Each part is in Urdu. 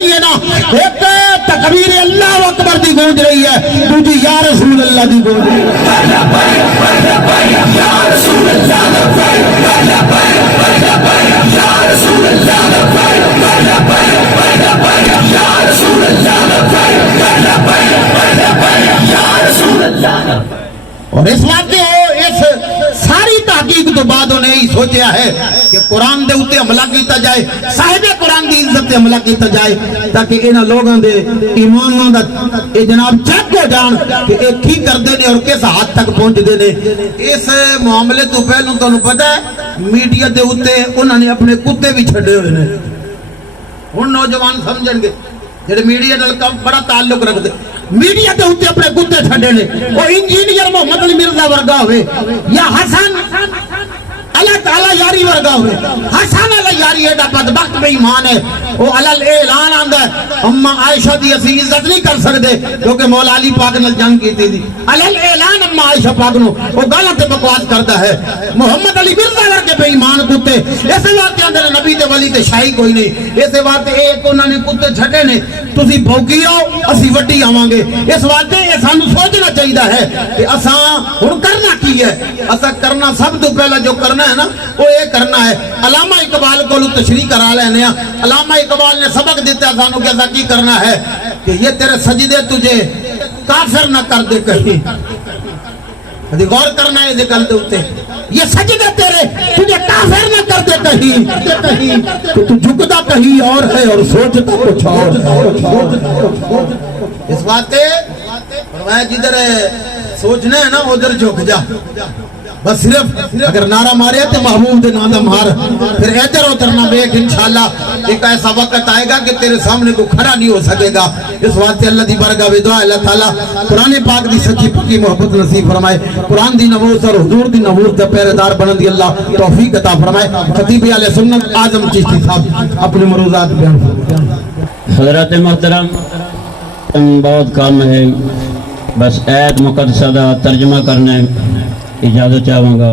یہ نا ایک تکبیر اللہ اکبر دی گونج رہی ہے، دوسری یا رسول اللہ دی گونج رہی ہے۔ یا رسول اللہ یا رسول اللہ یا رسول اللہ۔ اور اس واقعے اس ساری تحقیق تو بعد انہیں ہی سوچیا ہے کہ قرآن دے اتے حملہ کیتا جائے، صاحب قرآن دی عزت تے حملہ کیتا جائے، تاکہ انہاں لوگاں دے ایماناں دا اے جناب چیک ہو جان کہ اے کی کردے نے اور کس حد تک پہنچ دے نے۔ اس معاملے تو پہلوں تانوں پتہ ہے میڈیا دے اتے انہاں نے اپنے کتے بھی چھڈے ہوئے نے۔ ہن نوجوان سمجھن گے جڑے میڈیا نال بڑا تعلق رکھدے، میڈیا دے اوتے اپنے کتے چھڈے نے۔ او انجینئر محمد علی مرزا ورگا ہوئے یا حسن اللہ تعالی یاری ورگا ہوئے، حسن اللہ یاری ایڈا بدبخت بے ایمان ہے، وہ علل اعلان آندا ہے اما عائشہ دی اسی عزت نہیں کر سکتے کیونکہ مولا علی پاک نال جنگ کیتی تھی۔ علل اعلان اما عائشہ پاک نو وہ گالاں تے بکواس کردا ہے۔ محمد علی مرزا ورگے بے ایمان کتے اس واسطے اندر نبی تے ولی تے شاہی کوئی نہیں، اس واسطے ایک انہاں نے کتے چھڈے نے، تسی بھوکی آؤ اسی وڈی آواں گے۔ اس واسطے یہ سانو سوچنا چاہیے ہے کہ اساں ہن کرنا کی ہے۔ اساں کرنا سب تو پہلا جو کرنا ہے نا وہ یہ کرنا ہے، علامہ اقبال کو تشریح کرا لینے ہیں۔ علامہ اقبال نے سبق دیتا ہے سانو کہ ایسا کی کرنا ہے کہ یہ تیرے سجدے تجھے کافر نہ کر دے کہیں۔ غور کرنا ہے ذکر دے ہوتے، یہ سجدے تیرے تجھے کافر نہ کر دے کہیں، تو تو جھکتا کہیں اور ہے اور سوچتا کچھ اور۔ اس واسطے فرمایا جدھر سوچنا ہے نا ادھر جھک جا، بس صرف اگر نعرہ مارے تو محبوب دے نام مار، پھر ادھر ادھر نہ دیکھ۔ انشاءاللہ ایک ایسا وقت آئے گا کہ تیرے سامنے کو کھڑا نہیں ہو سکے گا۔ اس واسطے اللہ دی بارگاہ میں دعا اللہ تعالیٰ قرآن پاک دی سچی پکی محبت نصیب فرمائے، قرآن دی نووز اور حضور دی نووز دا پہرے دار بنن دی اللہ توفیق عطا فرمائے۔ خطیب اہل سنت اعظم چشتی صاحب اپنے مروزات بیان فرمائے۔ حضرت محترم بہت کام ہے، بس ایت مقدسہ دا ترجمہ کرنے اجازت چاہوں گا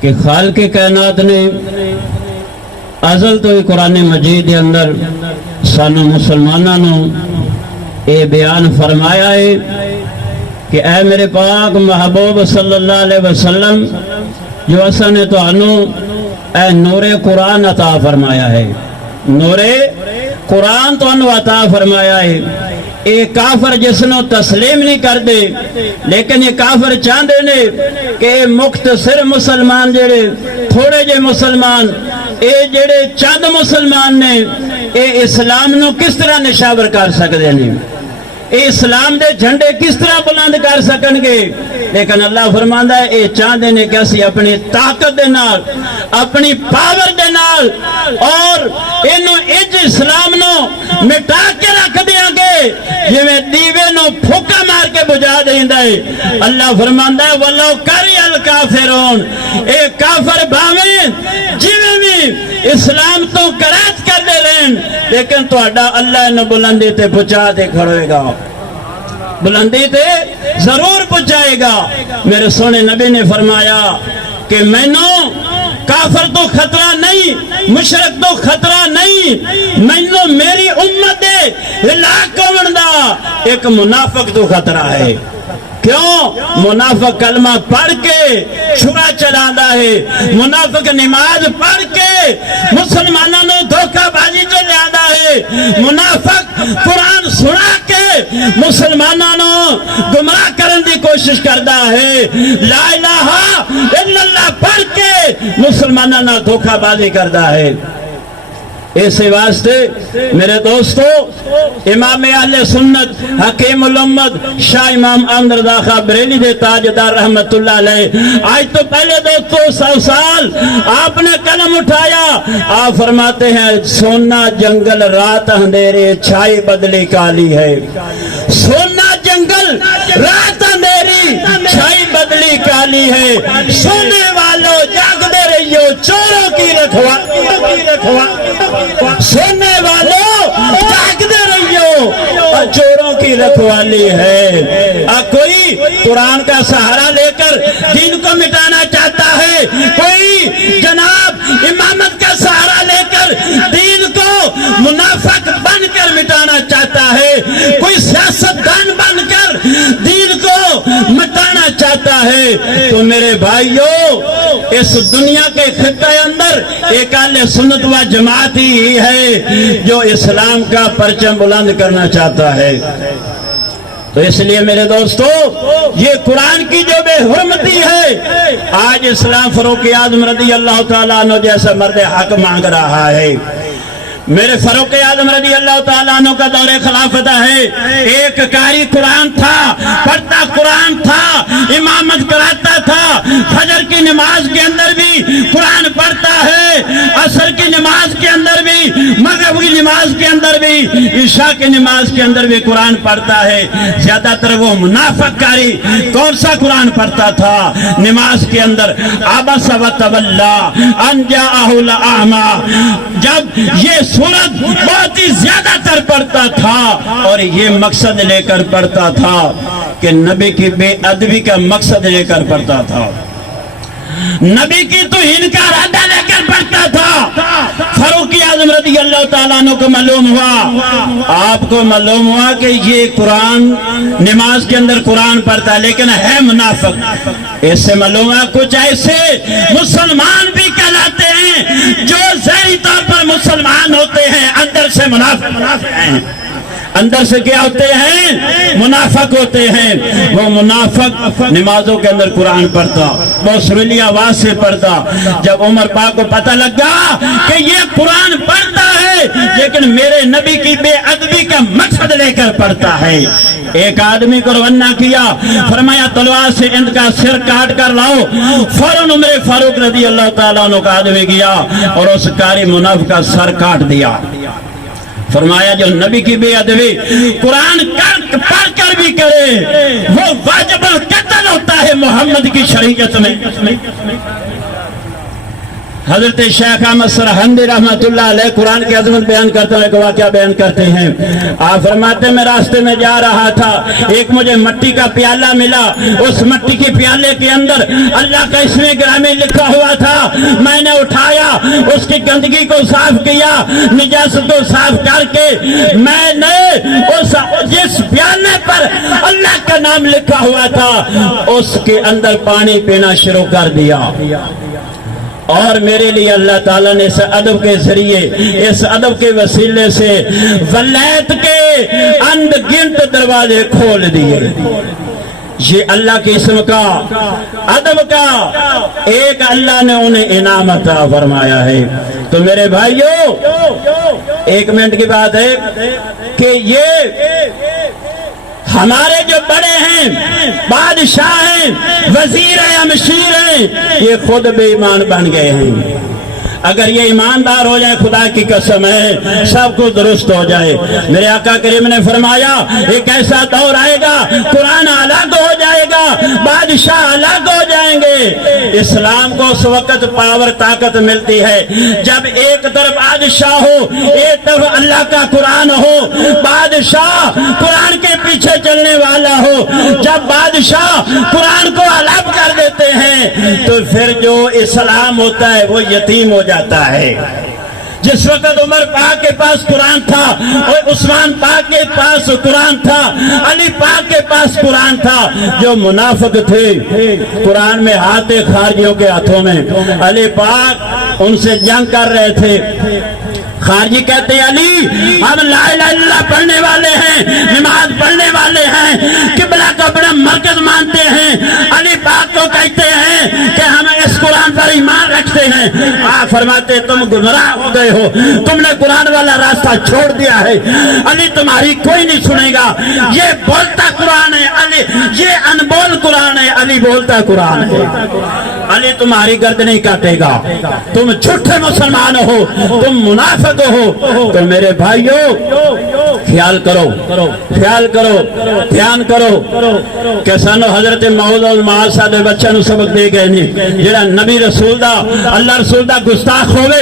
کہ خالق کائنات نے ازل تو ہی قرآن مجید کے اندر سانو مسلمانوں اے بیان فرمایا ہے کہ اے میرے پاک محبوب صلی اللہ علیہ وسلم جو اساں نے تو اے نور قرآن عطا فرمایا ہے، نور قرآن تو عطا فرمایا ہے۔ اے کافر جس نو تسلیم نہیں کر دے، لیکن یہ کافر چاہتے نے کہ مختصر مسلمان جڑے تھوڑے جے مسلمان اے جڑے چند مسلمان نے اے اسلام نو کس طرح نشاور کر سکتے ہیں، اے اسلام دے جھنڈے کس طرح بلند کر سکن گے۔ لیکن اللہ فرماندا ہے اے چاہتے ہیں کہ اسی اپنی طاقت دے نال اپنی پاور دے نال اور انہوں اج اسلام نو مٹا کے رکھ دیاں گے جویں دیوے نو پھوکا مار کے بجھا دیندا ہے۔ اللہ فرماندا ہے وَلَوْ كَرِهَ الْكَافِرُونَ، اے کافر بھاویں جویں بھی اسلام تو کرات کر دے رہن، لیکن تہاڈا اللہ انہوں بلندی تے پہنچا دے کھڑوے گا، بلندی تے ضرور پہنچائے گا۔ میرے سونے نبی نے فرمایا کہ مینوں کافر تو خطرہ نہیں، مشرک تو خطرہ نہیں، مینوں میری امت دے ہلاک ہون دا ایک منافق تو خطرہ ہے۔ کیوں؟ منافق کلمہ پڑھ کے چھرا چلانا ہے، منافق نماز پڑھ کے مسلمانوں نے دھوکہ بازی چلانا ہے، منافق قرآن سنا کے مسلمانوں نے گمراہ کرنے دی کوشش کرتا ہے، لا الہ الا اللہ پڑھ کے مسلمانوں نے دھوکہ بازی کرتا ہے۔ ایسے واسطے میرے دوستو امام اہل سنت حکیم الامت شاہ امام احمد رضا خان بریلی دے تاجدار رحمت اللہ علیہ آج تو پہلے 200 سال آپ نے قلم اٹھایا، آپ فرماتے ہیں سونا جنگل رات اندھیرے چھائی بدلی کالی ہے، سونا جنگل رات اندھیری چھائی بدلی کالی ہے، سونے والوں جاگتے رہیو چوروں کی رکھوالی، سونے والوں جاگتے رہیو چوروں کی رکھوالی ہے۔ کوئی قرآن کا سہارا لے کر دین کو مٹانا چاہتا ہے، کوئی جناب امامت کا سہارا لے کر دین کو منافق بن ہے تو میرے بھائیوں اس دنیا کے خطے اندر ایک اہل سنت و جماعت ہی ہے جو اسلام کا پرچم بلند کرنا چاہتا ہے۔ تو اس لیے میرے دوستو یہ قرآن کی جو بے حرمتی ہے، آج اسلام فاروق اعظم رضی اللہ تعالیٰ عنہ جیسا مرد حق مانگ رہا ہے۔ میرے فاروق اعظم رضی اللہ تعالیٰ عنہ کا دور خلافت ہے، ایک قاری قرآن تھا، پڑھتا قرآن تھا، امامت کراتا تھا، فجر کی نماز کے اندر بھی قرآن پڑھتا ہے، عصر کی نماز کے اندر بھی، مغرب کی نماز کے اندر بھی، عشاء کی نماز کے اندر بھی قرآن پڑھتا ہے۔ زیادہ تر وہ منافق قاری کون سا قرآن پڑھتا تھا نماز کے اندر؟ عبس وتولی ان جاءہ الاعمی، جب یہ سورت بہت ہی زیادہ تر پڑھتا تھا اور یہ مقصد لے کر پڑھتا تھا کہ نبی کی بے ادبی کا مقصد لے کر پڑھتا تھا، نبی کی توہین کا ارادہ لے کر پڑھتا تھا۔ فاروق اعظم رضی اللہ تعالیٰ عنہ کو معلوم ہوا، آپ کو معلوم ہوا کہ یہ قرآن نماز کے اندر قرآن پڑھتا لیکن ہے منافق۔ اس سے معلوم ہوا کچھ ایسے مسلمان بھی کہلاتے ہیں جو ظاہری طور پر مسلمان ہوتے ہیں، اندر سے منافق ہیں۔ اندر سے کیا ہوتے ہیں؟ منافق ہوتے ہیں۔ وہ منافق نمازوں کے اندر قرآن پڑھتا، وہ سریلی آواز سے پڑھتا۔ جب عمر پاک کو پتہ لگا کہ یہ قرآن پڑھتا ہے لیکن میرے نبی کی بے ادبی کا مقصد لے کر پڑھتا ہے، ایک آدمی کو روانہ کیا، فرمایا تلوار سے ان کا سر کاٹ کر لاؤ۔ فوراً عمر فاروق رضی اللہ تعالیٰ عنہ کا آدمی گیا اور اس قاری منافق کا سر کاٹ دیا۔ فرمایا جو نبی کی بے ادبی قرآن پڑھ کر بھی کرے وہ واجب القتل ہوتا ہے محمد کی شریعت میں۔ حضرت شیخ احمد سرہندی رحمت اللہ علیہ قرآن کی عظمت بیان کرتے ہیں، ایک واقعہ بیان کرتے ہیں۔ آپ فرماتے ہیں میں راستے میں جا رہا تھا، ایک مجھے مٹی کا پیالہ ملا، اس مٹی کے پیالے کے اندر اللہ کا اسم گرامی لکھا ہوا تھا۔ میں نے اٹھایا، اس کی گندگی کو صاف کیا، نجاست کو صاف کر کے میں نے جس پیالے پر اللہ کا نام لکھا ہوا تھا اس کے اندر پانی پینا شروع کر دیا۔ اور میرے لیے اللہ تعالیٰ نے اس ادب کے ذریعے، اس ادب کے وسیلے سے ولیت کے اند گنت دروازے کھول دیے۔ یہ اللہ کے اسم کا، ادب کا ایک اللہ نے انہیں انعام عطا فرمایا ہے۔ تو میرے بھائیوں ایک منٹ کی بات ہے کہ یہ ہمارے جو بڑے ہیں، بادشاہ ہیں، وزیر ہیں، امشیر ہیں، یہ خود بے ایمان بن گئے ہیں۔ اگر یہ ایماندار ہو جائے خدا کی قسم ہے سب کو درست ہو جائے۔ میرے آقا کریم نے فرمایا ایک ایسا دور آئے گا قرآن الگ ہو جائے گا، بادشاہ الگ ہو جائیں گے۔ اسلام کو اس وقت پاور طاقت ملتی ہے جب ایک طرف بادشاہ ہو، ایک طرف اللہ کا قرآن ہو، بادشاہ قرآن کے پیچھے چلنے والا ہو۔ جب بادشاہ قرآن کو الگ کر دیتے ہیں تو پھر جو اسلام ہوتا ہے وہ یتیم ہو جاتا ہے۔ جس وقت عمر پاک کے پاس قرآن تھا اور عثمان پاک کے پاس قرآن تھا، علی پاک کے پاس قرآن تھا، جو منافق تھے قرآن میں ہاتھ خارجیوں کے ہاتھوں میں، علی پاک ان سے جنگ کر رہے تھے۔ خارجی کہتے ہیں علی ہم لا الہ الا اللہ پڑھنے والے ہیں، نماز پڑھنے والے ہیں، قبلہ کو اپنا مرکز مانتے ہیں۔ علی پاک کو کہتے ہیں کہ ہم اس قرآن پر ایمان رکھتے ہیں۔ آپ فرماتے تم گمراہ ہو گئے ہو، تم نے قرآن والا راستہ چھوڑ دیا ہے، علی تمہاری کوئی نہیں سنے گا۔ یہ بولتا قرآن ہے علی، یہ انبول قرآن ہے، علی بولتا قرآن ہے۔ علی تمہاری گردن نہیں کاٹے گا، تم جھوٹے مسلمان ہو، تم منافق ہو۔ تو میرے بھائیوں خیال کرو، خیال کرو، دھیان کرو کہ سانو حضرت معوذ اور معاذ صاحب بچہ نو سبق دے گئے نہیں جڑا نبی رسول دا، اللہ رسول دا گستاخ ہوئے۔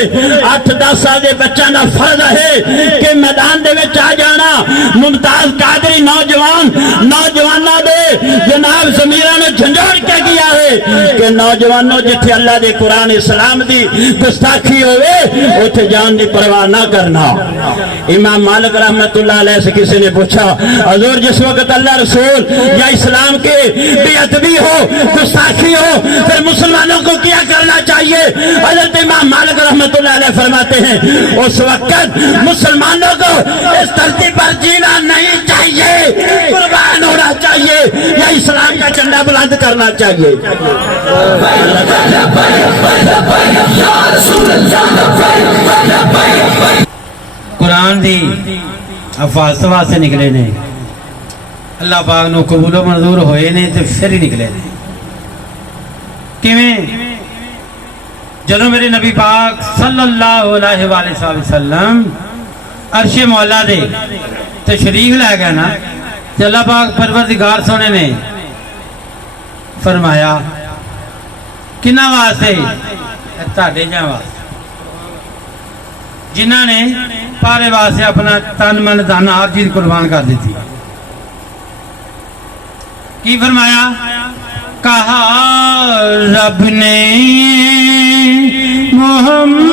8-10 سال دے بچہ نہ فرض ہے کہ میدان دے وچ آ جانا۔ ممتاز قادری نوجوانہ دے جناب ضمیراں نو جھنجھوڑ کے گیا ہے ہے کہ نوجوانوں جتھے اللہ دے قرآن اسلام دی گستاخی ہوئے اتھے جان دی پرواہ نہ کرنا۔ امام مالک رحمت اللہ علیہ سے کسی نے پوچھا حضور جس وقت اللہ رسول یا اسلام کے بے ادبی ہو گستاخی ہو پھر مسلمانوں کو کیا کرنا چاہیے؟ حضرت امام مالک رحمت اللہ علیہ فرماتے ہیں اس وقت مسلمانوں کو اس دھرتی پر جینا نہیں چاہیے، قربان ہونا چاہیے یا اسلام کا جھنڈا بلند کرنا چاہیے۔ قرآن دی افواز سے نکلے نے، اللہ پاک نو قبول و منظور ہوئے نے تو پھر ہی نکلے نے۔ کیویں جدوں میرے نبی پاک صلی اللہ علیہ وآلہ وسلم عرش مولا دے تشریف لے گئے نا، تو اللہ پاک پروردگار سونے نے فرمایا کنہ واسطے؟ تہاڈے جہاں واسطے جنہاں نے پارے واسطے اپنا تن من دھن ہر چیز قربان کر دی تھی۔ کی فرمایا؟ کہا رب نے محمد